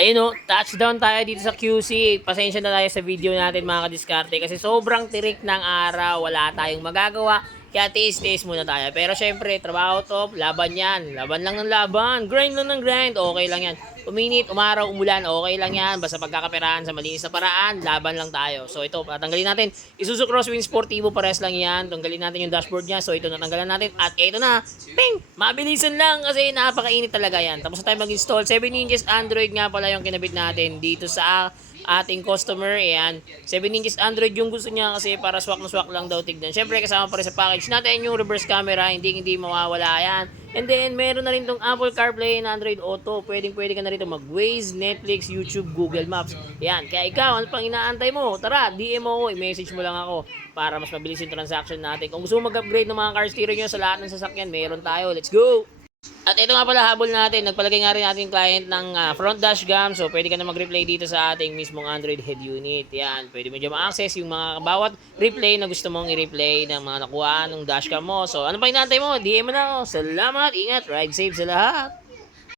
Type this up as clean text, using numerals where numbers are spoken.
Ayun o, touchdown tayo dito sa QC. Pasensya na tayo sa video natin mga kadiskarte kasi sobrang tirik ng araw. Wala tayong magagawa. Kaya tiis-tiis muna tayo. Pero syempre, trabaho to, laban yan. Laban lang ng laban. Grind lang ng grind. Okay lang yan. Uminit, umaraw, umulan, okay lang yan. Basta pagkakaperahan sa malinis na paraan, laban lang tayo. So ito, patanggalin natin. Isuzu Crosswind Sportivo, pares lang yan. Tanggalin natin yung dashboard niya. So ito, natanggalan natin. At ito na, ping! Mabilisan lang kasi napakainit talaga yan. Tapos na tayo mag-install. 7 inches Android nga pala yung kinabit natin dito sa ating customer. Ayan, 7 inches Android yung gusto niya kasi para swak na swak lang daw tignan. Syempre kasama pa rin sa package natin yung reverse camera, hindi mawawala yan. And then meron na rin tong Apple CarPlay and Android Auto. Pwede ka na rito mag-Waze, Netflix, YouTube, Google Maps. Ayan, kaya ikaw, ano pang inaantay mo? Tara, DM mo ako, i-message mo lang ako para mas mabilis yung transaction natin. Kung gusto mo mag-upgrade ng mga car stereo nyo sa lahat ng sasakyan, meron tayo. Let's go! At ito nga pala habol natin, nagpalagay nga rin natin client ng front dash cam. So pwede ka na mag-replay dito sa ating mismong Android head unit. Yan, pwede mo dyan ma-access yung mga bawat replay na gusto mong i-replay ng mga nakuha ng dashcam mo. So ano pa inaantay mo? DM mo na ako. Salamat, ingat, ride safe sa lahat.